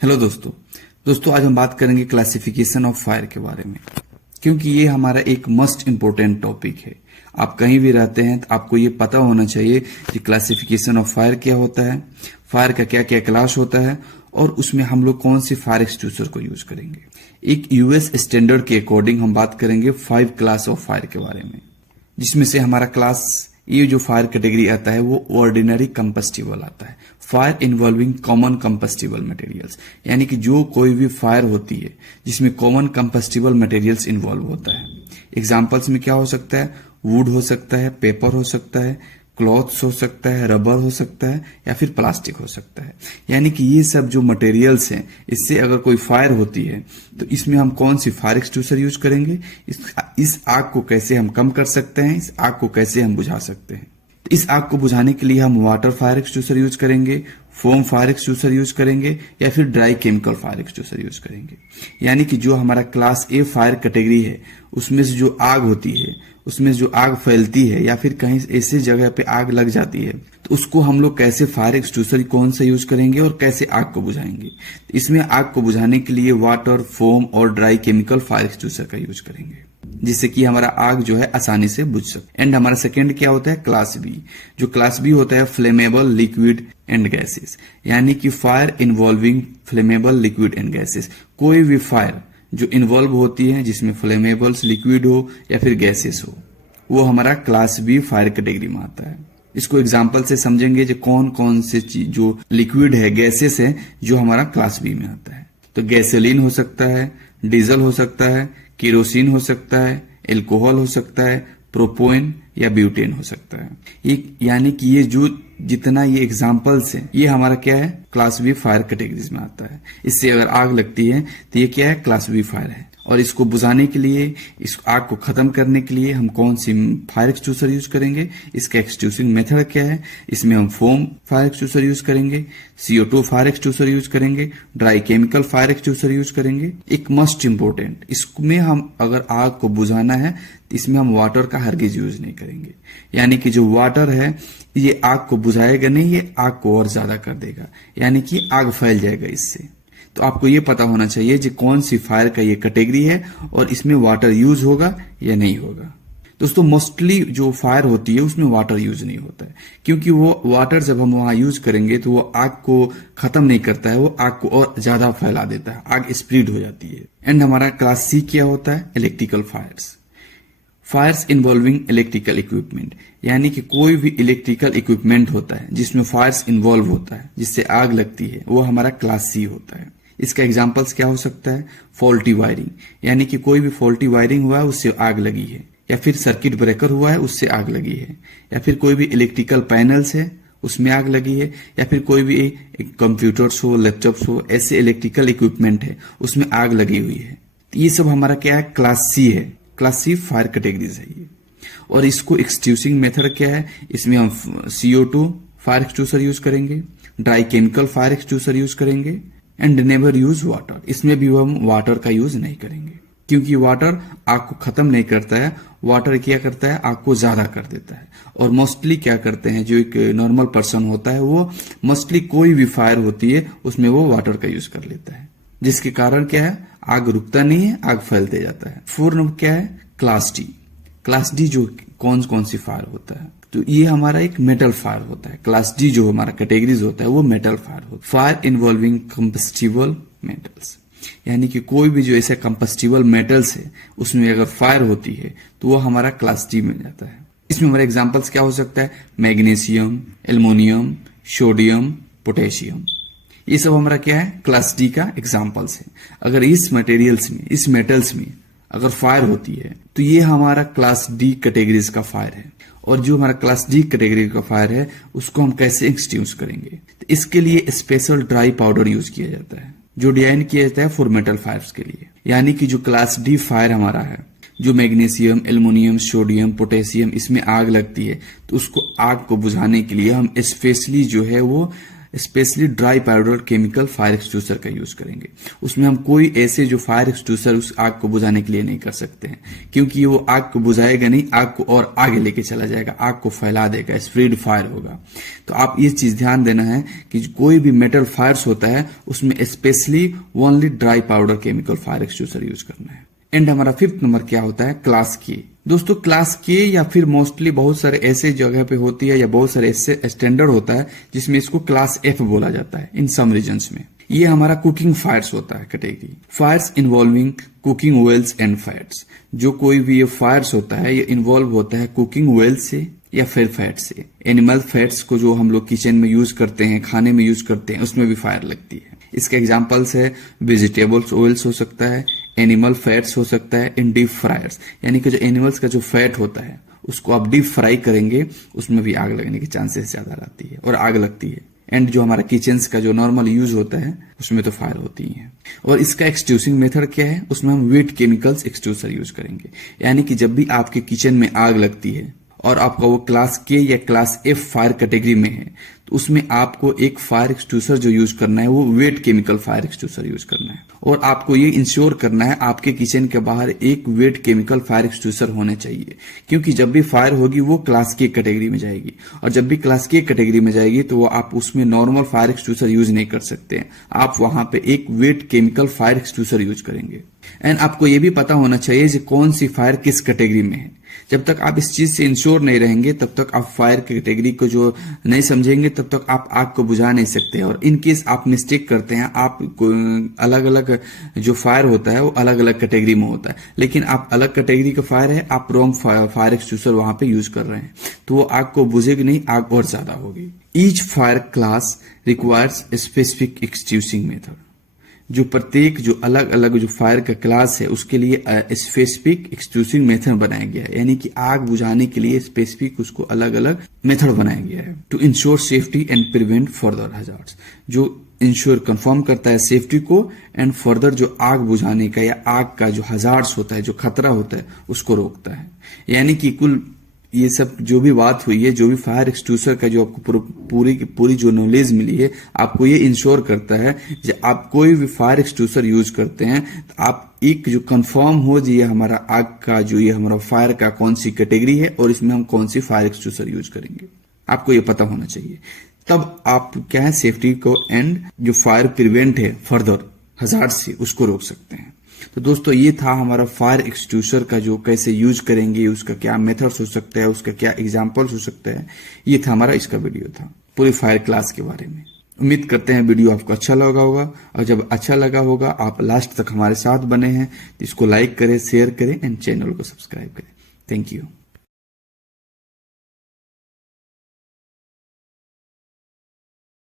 Hello दोस्तों आज हम बात करेंगे क्लासिफिकेशन ऑफ फायर के बारे में, क्योंकि ये हमारा एक मस्ट इम्पोर्टेंट टॉपिक है। आप कहीं भी रहते हैं तो आपको ये पता होना चाहिए कि क्लासिफिकेशन ऑफ फायर क्या होता है, फायर का क्या क्या क्लास होता है और उसमें हम लोग कौन सी फायर एक्सटिंग्विशर को यूज करेंगे। एक यूएस स्टैंडर्ड के अकॉर्डिंग हम बात करेंगे 5 क्लास ऑफ फायर के बारे में, जिसमें से हमारा क्लास ये जो फायर कैटेगरी आता है वो ऑर्डिनरी कंबस्टिबल आता है, fire involving common combustible materials, यानी कि जो कोई भी फायर होती है जिसमें कॉमन कंबस्टिबल मटेरियल्स इन्वॉल्व होता है। एग्जांपल्स में क्या हो सकता है, वुड हो सकता है, पेपर हो सकता है, क्लॉथ्स हो सकता है, रबर हो सकता है या फिर प्लास्टिक हो सकता है। यानी कि ये सब जो मटेरियल्स हैं, इससे अगर कोई फायर होती है तो इसमें हम कौन सी फायर एक्सटिंग्विशर यूज करेंगे, इस आग को कैसे हम कम कर सकते हैं, इस आग को कैसे हम बुझा सकते हैं। तो इस आग को बुझाने के लिए हम वाटर फायर एक्सटिंग्विशर यूज करेंगे, फोम फायर एक्सटिंग्विशर यूज करेंगे या फिर dry chemical fire extinguisher use करेंगे। यानी कि जो हमारा क्लास ए फायर कैटेगरी है उसमें से जो आग होती है, उसमें जो आग फैलती है या फिर कहीं ऐसी जगह पे आग लग जाती है तो उसको हम लोग कैसे फायर एक्सटिंग्विशर कौन सा यूज करेंगे और कैसे आग को बुझाएंगे। तो इसमें आग को बुझाने के लिए वाटर, फोम और ड्राई केमिकल फायर एक्सटिंग्विशर का यूज करेंगे, जिससे कि हमारा आग जो है आसानी से बुझ सके। एंड हमारा सेकेंड क्या होता है, क्लास बी। जो क्लास बी होता है फ्लेमेबल लिक्विड एंड गैसेस, यानी कि fire involving flammable liquid and gases. कोई भी फायर जो इन्वॉल्व होती है जिसमें फ्लेमेबल्स लिक्विड हो या फिर गैसेस हो, वो हमारा क्लास बी फायर कैटेगरी में आता है। इसको एग्जांपल से समझेंगे जो कौन कौन से चीज जो लिक्विड है, गैसेस है, जो हमारा क्लास बी में आता है। तो गैसोलीन हो सकता है, डीजल हो सकता है, केरोसिन हो सकता है, एल्कोहल हो सकता है, प्रोपोइन या ब्यूटेन हो सकता है। यानी कि ये जो जितना ये एग्जांपल्स हैं ये हमारा क्या है, क्लास बी फायर कैटेगरीज में आता है। इससे अगर आग लगती है तो ये क्या है, क्लास बी फायर है। और इसको बुझाने के लिए, इस आग को खत्म करने के लिए हम कौन सी फायर एक्सटिंग्विशर यूज करेंगे, इसका एक्सटिंग्विशिंग मेथड क्या है। इसमें हम फोम फायर एक्सटिंग्विशर यूज करेंगे, CO2 फायर एक्सटिंग्विशर यूज करेंगे, dry chemical fire extinguisher use करेंगे। एक मस्ट इम्पोर्टेंट, इसमें हम अगर आग को बुझाना है तो इसमें हम वाटर का हरगिज यूज नहीं करेंगे। यानी कि जो वाटर है ये आग को बुझाएगा नहीं, ये आग को और ज्यादा कर देगा, यानी कि आग फैल जाएगा इससे। तो आपको ये पता होना चाहिए कि कौन सी फायर का ये कैटेगरी है और इसमें वाटर यूज होगा या नहीं होगा। दोस्तों मोस्टली जो फायर होती है उसमें वाटर यूज नहीं होता है, क्योंकि वो वाटर जब हम वहां यूज करेंगे तो वो आग को खत्म नहीं करता है, वो आग को और ज्यादा फैला देता है, आग स्प्रेड हो जाती है। एंड हमारा क्लास सी क्या होता है, electrical fires, fires involving electrical equipment. यानी कि कोई भी इलेक्ट्रिकल इक्विपमेंट होता है जिसमें फायर्स इन्वॉल्व होता है, जिससे आग लगती है, वो हमारा क्लास सी होता है। इसका एग्जांपल्स क्या हो सकता है, फॉल्टी वायरिंग, यानी कि कोई भी फॉल्टी वायरिंग हुआ है उससे आग लगी है, या फिर सर्किट ब्रेकर हुआ है उससे आग लगी है, या फिर कोई भी इलेक्ट्रिकल पैनल्स है उसमें आग लगी है, या फिर कोई भी कंप्यूटर्स हो, लैपटॉप्स हो, ऐसे इलेक्ट्रिकल इक्विपमेंट है उसमें आग लगी हुई है। तो ये सब हमारा क्या है, क्लास सी है, क्लास सी फायर कैटेगरीज है ये। और इसको एक्सटिंग्विशिंग मेथड क्या है, इसमें हम CO2 फायर एक्सटिंग्विशर यूज करेंगे, dry chemical fire extinguisher use करेंगे एंड नेवर यूज वाटर। इसमें भी हम वाटर का यूज नहीं करेंगे, क्योंकि वाटर आग को खत्म नहीं करता है, वाटर क्या करता है, आग को ज्यादा कर देता है। और मोस्टली क्या करते हैं, जो एक नॉर्मल पर्सन होता है वो मोस्टली कोई भी फायर होती है उसमें वो वाटर का यूज कर लेता है, जिसके कारण क्या है, आग रुकता नहीं है, आग फैलते जाता है। 4 नंबर क्या है, क्लास डी। क्लास डी जो कौन सी फायर होता है, तो ये हमारा एक मेटल फायर होता है। क्लास डी जो हमारा कैटेगरीज होता है वो मेटल फायर होता है, फायर इन्वॉल्विंग कंबस्टिबल मेटल्स। यानी कि कोई भी जो ऐसे कंबस्टिबल मेटल्स है उसमें अगर फायर होती है तो वो हमारा क्लास डी में जाता है। इसमें हमारे एग्जांपल्स क्या हो सकता है, मैग्नीशियम, एल्युमिनियम, सोडियम, पोटेशियम, ये सब हमारा क्या है, क्लास डी का एग्जांपल्स है। अगर इस मटेरियल्स में, इस मेटल्स में अगर फायर होती है तो ये हमारा क्लास डी कैटेगरीज का फायर है। और जो हमारा क्लास डी कैटेगरी का फायर है उसको हम कैसे एक्सटिंग्विश करेंगे, तो इसके लिए स्पेशल ड्राई पाउडर यूज किया जाता है, जो डिजाइन किया जाता है फॉर मेटल फायर्स के लिए। यानी कि जो क्लास डी फायर हमारा है, जो मैग्नीशियम, एल्युमिनियम, सोडियम, पोटेशियम, इसमें आग लगती है तो उसको आग को बुझाने के लिए हम स्पेशली जो है वो specially dry powder chemical fire extinguisher का यूज करेंगे। उसमें हम कोई ऐसे जो फायर एक्सटिंग्विशर उस आग को बुझाने के लिए नहीं कर सकते हैं, क्योंकि वो आग को बुझाएगा नहीं, आग को और आगे लेके चला जाएगा, आग को फैला देगा, स्प्रेड फायर होगा। तो आप ये चीज ध्यान देना है कि कोई भी मेटल फायर्स होता है उसमें specially only dry powder chemical fire extinguisher use करना है। एंड हमारा 5th नंबर क्या होता है, क्लास के। दोस्तों क्लास के या फिर मोस्टली बहुत सारे ऐसे जगह पे होती है या बहुत सारे ऐसे स्टैंडर्ड होता है जिसमें इसको क्लास F बोला जाता है इन सम रीजन्स में। ये हमारा कुकिंग फायर्स होता है category, fires involving cooking oils and fats. जो कोई भी ये फायर्स होता है ये इन्वॉल्व होता है कुकिंग ऑयल से या फिर फैट से। एनिमल फैट्स को जो हम लोग किचन में यूज करते हैं, खाने में यूज करते हैं, उसमें भी फायर लगती है। इसके एग्जांपल्स है वेजिटेबल्स ऑयल्स हो सकता है, एनिमल फैट्स हो सकता है, इन डीप फ्रायर्स, यानी कि जो एनिमल्स का जो फैट होता है उसको आप डीप फ्राई करेंगे उसमें भी आग लगने की चांसेस ज्यादा रहती है और आग लगती है। एंड जो हमारा किचन्स का जो नॉर्मल यूज होता है उसमें तो फायर होती है। और इसका एक्सटिंग्विशिंग मेथड क्या है, उसमें हम वेट केमिकल्स एक्सटिंग्विशर यूज करेंगे। यानी कि जब भी आपके किचन में आग लगती है और आपका वो क्लास के या क्लास F फायर कैटेगरी में है तो उसमें आपको एक फायर एक्सटिंग्विशर जो यूज करना है वो wait chemical fire extinguisher use करना है। और आपको ये इंश्योर करना है आपके किचन के बाहर एक वेट केमिकल फायर एक्सटिंग्विशर होने चाहिए, क्योंकि जब भी फायर होगी वो क्लास के कैटेगरी में जाएगी और जब भी क्लास के कैटेगरी में जाएगी तो वो आप उसमें नॉर्मल फायर एक्सटिंग्विशर यूज नहीं कर सकते हैं, आप वहां पे एक wait chemical fire extinguisher use करेंगे। एंड आपको ये भी पता होना चाहिए कि कौन सी फायर किस कैटेगरी में है। जब तक आप इस चीज से इंश्योर नहीं रहेंगे तब तक आप फायर कैटेगरी को जो नहीं समझेंगे तब तक आप आग को बुझा नहीं सकते। और इन केस आप मिस्टेक करते हैं, आप अलग अलग जो फायर होता है वो अलग अलग कैटेगरी में होता है, लेकिन आप अलग कैटेगरी का फायर है, आप रॉन्ग फायर एक्सटिंग्विशर वहां पे यूज कर रहे हैं तो वो आग को बुझेगी नहीं, आग और ज्यादा होगी। Each fire class requires specific extinguishing method. जो प्रत्येक जो अलग अलग जो फायर का क्लास है उसके लिए स्पेसिफिक एक्सटिंग्विशिंग मेथड बनाया गया है, यानी कि आग बुझाने के लिए स्पेसिफिक उसको अलग अलग मेथड बनाया गया है to ensure safety and prevent further hazards. जो इंश्योर कंफर्म करता है सेफ्टी को एंड फर्दर जो आग बुझाने का या आग का जो हैजार्ड्स होता है, जो खतरा होता है उसको रोकता है। यानी कि कुल ये सब जो भी बात हुई है, जो भी फायर एक्सटिंग्विशर का जो आपको पूरी जो नॉलेज मिली है, आपको ये इंश्योर करता है कि आप कोई भी फायर एक्सटिंग्विशर यूज करते हैं तो आप एक जो कंफर्म हो जी ये हमारा आग का जो ये हमारा फायर का कौन सी कैटेगरी है और इसमें हम कौन सी फायर एक्सटिंग्विशर यूज करेंगे, आपको ये पता होना चाहिए। तब आप क्या है सेफ्टी को एंड जो फायर प्रिवेंट है फर्दर हजार्ड से उसको रोक सकते हैं। तो दोस्तों ये था हमारा फायर एक्सटिंग्विशर का जो कैसे यूज करेंगे, उसका क्या मेथड्स हो सकता है, उसका क्या एग्जांपल्स हो सकता है। ये था हमारा इसका वीडियो था पूरी फायर क्लास के बारे में। उम्मीद करते हैं वीडियो आपको अच्छा लगा होगा और जब अच्छा लगा होगा आप लास्ट तक हमारे साथ बने हैं तो इसको लाइक करें, शेयर करें एंड चैनल को सब्सक्राइब करें। Thank you.